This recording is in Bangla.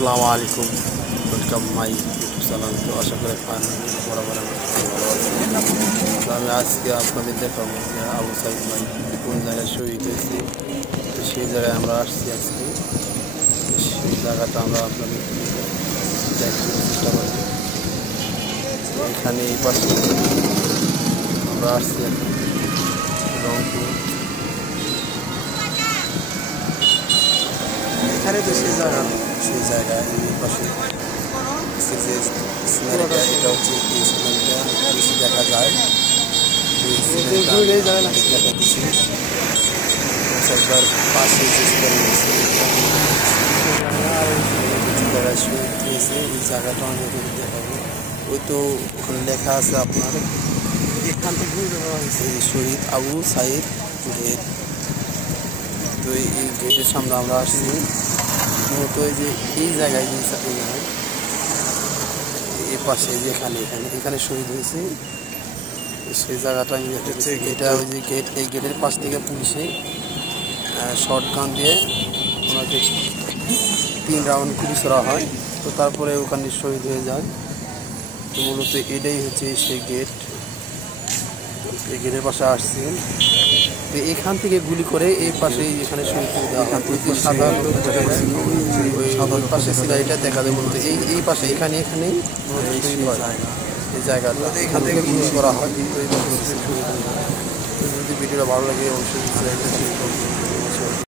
আসসালামু আলাইকুম, ওয়েলকাম মাই ইউটিউব চ্যানেল। তো আশা করি বরাবর ভালো আছি। তো আমি আজকে আপনাদের দেখাবো যে আবু সাইদ ভাই কোন জায়গায় শহীদ হয়েছে। তো সেই জায়গায় আমরা আসছি আজকে। সেই জায়গাটা আমরা আপনাদের দেখানোর চেষ্টা করি। এখানে এই পাশে আমরা আসছি এখন রংপুর। এখানে তো সেই জায়গায় এই পাশে যে সিনারিটা, এটা হচ্ছে এই সিনারিটা বেশি দেখা যায়। একবার পাশে যে জায়গায় শহীদ হয়েছে ওই জায়গাটা অনেক দেখাবো। ওই তো ওখানে লেখা আছে আপনার, এখান থেকে শহীদ আবু সাইদ গেট। তো এই গেটের সামনে আমরা আসছি মূলত এই জায়গায় এই পাশে এখানে শহীদ হয়েছে সেই জায়গাটা আমি দেখতেছি। এটা ওই যে গেট, এই গেটের পাশ থেকে পুলিশে শর্ট গান দিয়ে ওনাকে 3 রাউন্ড গুলি ছোড়া হয়। তো তারপরে ওখানে শহীদ হয়ে যায়। তো মূলত এটাই হচ্ছে সেই গেট। এই গেটের পাশে আসছি। তো এখান থেকে গুলি করে এই পাশে এখানে শহীদ করে দেওয়া হয়। সাধারণত ওই পাশে সিনারিটা দেখা যায় বলতে এই পাশে এখানেই শহীদ হয় এই জায়গাটা। এখান থেকে গুলি করা হয়। তো যদি ভিডিওটা ভালো লাগে অবশ্যই